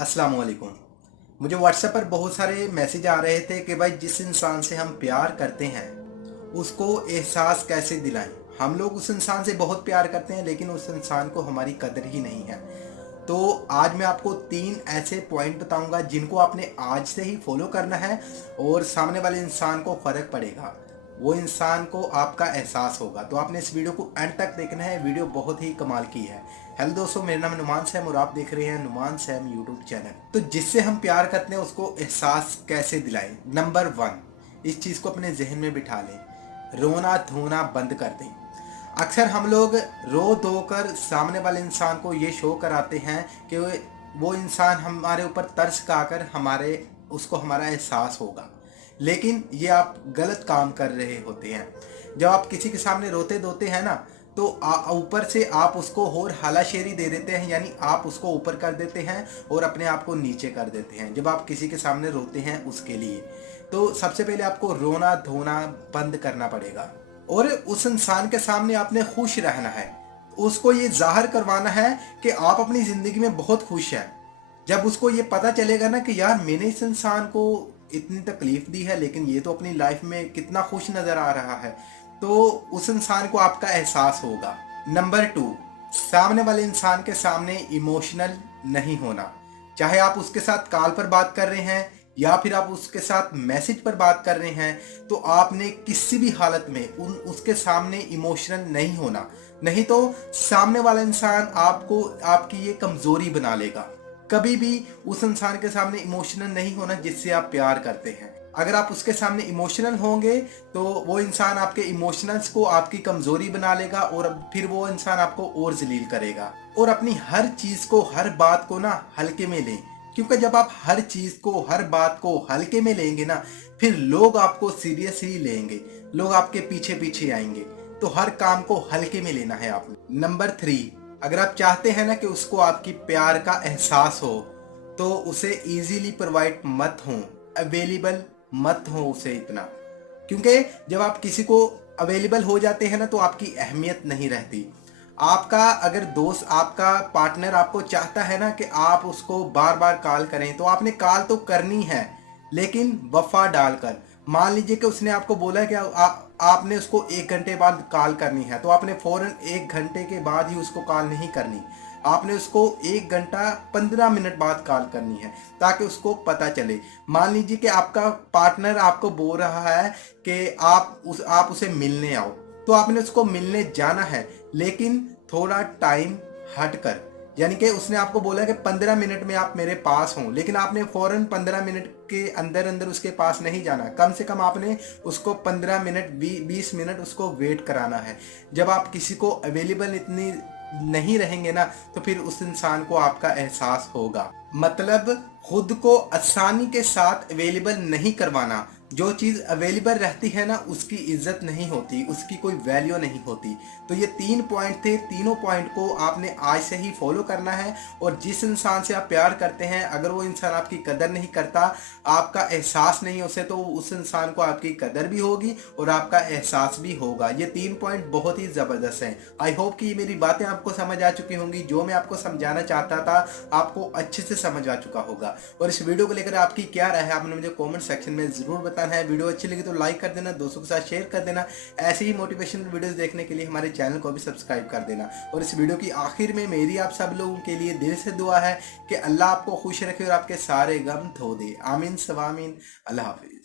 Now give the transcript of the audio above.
अस्सलाम वालेकुम। मुझे व्हाट्सएप पर बहुत सारे मैसेज आ रहे थे कि भाई जिस इंसान से हम प्यार करते हैं उसको एहसास कैसे दिलाएं। हम लोग उस इंसान से बहुत प्यार करते हैं लेकिन उस इंसान को हमारी कदर ही नहीं है। तो आज मैं आपको 3 ऐसे पॉइंट बताऊंगा जिनको आपने आज से ही फॉलो करना है और सामने वाले इंसान को फ़र्क पड़ेगा, वो इंसान को आपका एहसास होगा। तो आपने इस वीडियो को एंड तक देखना है, वीडियो बहुत ही कमाल की है। हेलो दोस्तों, मेरा नाम नुमान सैम और आप देख रहे हैं नुमान सैम यूट्यूब चैनल। तो जिससे हम प्यार करते हैं उसको एहसास कैसे दिलाएं। नंबर 1, इस चीज़ को अपने जहन में बिठा लें, रोना धोना बंद कर दें। अक्सर हम लोग रो धो कर सामने वाले इंसान को ये शो कराते हैं कि वो इंसान हमारे ऊपर तरस खाकर हमारे उसको हमारा एहसास होगा, लेकिन ये आप गलत काम कर रहे होते हैं। जब आप किसी के सामने रोते धोते हैं ना, तो ऊपर से आप उसको और हालाशेरी दे देते हैं, यानी आप उसको ऊपर कर देते हैं और अपने आप को नीचे कर देते हैं जब आप किसी के सामने रोते हैं उसके लिए। तो सबसे पहले आपको रोना धोना बंद करना पड़ेगा और उस इंसान के सामने आपने खुश रहना है। उसको ये जाहिर करवाना है कि आप अपनी ज़िंदगी में बहुत खुश हैं। जब उसको ये पता चलेगा ना कि यार मैंने इस इंसान को इतनी तकलीफ दी है लेकिन ये तो अपनी लाइफ में कितना खुश नज़र आ रहा है, तो उस इंसान को आपका एहसास होगा। नंबर 2, सामने वाले इंसान के सामने इमोशनल नहीं होना। चाहे आप उसके साथ कॉल पर बात कर रहे हैं या फिर आप उसके साथ मैसेज पर बात कर रहे हैं, तो आपने किसी भी हालत में उसके सामने इमोशनल नहीं होना। नहीं तो सामने वाला इंसान आपको आपकी ये कमज़ोरी बना लेगा। कभी भी उस इंसान के सामने इमोशनल नहीं होना जिससे आप प्यार करते हैं। अगर आप उसके सामने इमोशनल होंगे तो वो इंसान आपके इमोशनल्स को आपकी कमज़ोरी बना लेगा और फिर वो इंसान आपको और जलील करेगा। और अपनी हर चीज़ को, हर बात को ना हल्के में लें, क्योंकि जब आप हर चीज़ को, हर बात को हल्के में लेंगे ना, फिर लोग आपको सीरियसली लेंगे, लोग आपके पीछे पीछे आएंगे। तो हर काम को हल्के में लेना है आपने। नंबर 3, अगर आप चाहते हैं ना कि उसको आपकी प्यार का एहसास हो, तो उसे इजीली प्रोवाइड मत हो, अवेलेबल मत हो उसे इतना। क्योंकि जब आप किसी को अवेलेबल हो जाते हैं ना, तो आपकी अहमियत नहीं रहती। आपका अगर दोस्त, आपका पार्टनर आपको चाहता है ना कि आप उसको बार बार कॉल करें, तो आपने कॉल तो करनी है लेकिन वफा डालकर। मान लीजिए कि उसने आपको बोला कि आपने उसको 1 घंटे बाद कॉल करनी है, तो आपने फ़ौरन 1 घंटे के बाद ही उसको कॉल नहीं करनी। आपने उसको 1 घंटा 15 मिनट बाद कॉल करनी है, ताकि उसको पता चले। मान लीजिए कि आपका पार्टनर आपको बोल रहा है कि आप उसे मिलने आओ, तो आपने उसको मिलने जाना है लेकिन थोड़ा टाइम हटकर। यानी कि उसने आपको बोला कि 15 मिनट में आप मेरे पास हों, लेकिन आपने फ़ौरन 15 मिनट के अंदर अंदर उसके पास नहीं जाना। कम से कम आपने उसको 15 मिनट 20 मिनट उसको वेट कराना है। जब आप किसी को अवेलेबल इतनी नहीं रहेंगे ना, तो फिर उस इंसान को आपका एहसास होगा। मतलब खुद को आसानी के साथ अवेलेबल नहीं करवाना। जो चीज़ अवेलेबल रहती है ना, उसकी इज्जत नहीं होती, उसकी कोई वैल्यू नहीं होती। तो ये 3 पॉइंट थे, तीनों पॉइंट को आपने आज से ही फॉलो करना है। और जिस इंसान से आप प्यार करते हैं, अगर वो इंसान आपकी कदर नहीं करता, आपका एहसास नहीं उसे, तो उस इंसान को आपकी कदर भी होगी और आपका एहसास भी होगा। ये 3 पॉइंट बहुत ही ज़बरदस्त हैं। आई होप कि ये मेरी बातें आपको समझ आ चुकी होंगी। जो मैं आपको समझाना चाहता था आपको अच्छे से समझ आ चुका होगा। और इस वीडियो को लेकर आपकी क्या राय है, आपने मुझे कमेंट सेक्शन में ज़रूर बताना है। वीडियो अच्छी लगी तो लाइक कर देना, दोस्तों के साथ शेयर कर देना। ऐसे ही मोटिवेशनल वीडियोस देखने के लिए हमारे चैनल को भी सब्सक्राइब कर देना। और इस वीडियो की आखिर में मेरी आप सब लोगों के लिए दिल से दुआ है कि अल्लाह आपको खुश रखे और आपके सारे गम धो दे। आमीन सवामीन। अल्लाह हाफिज़।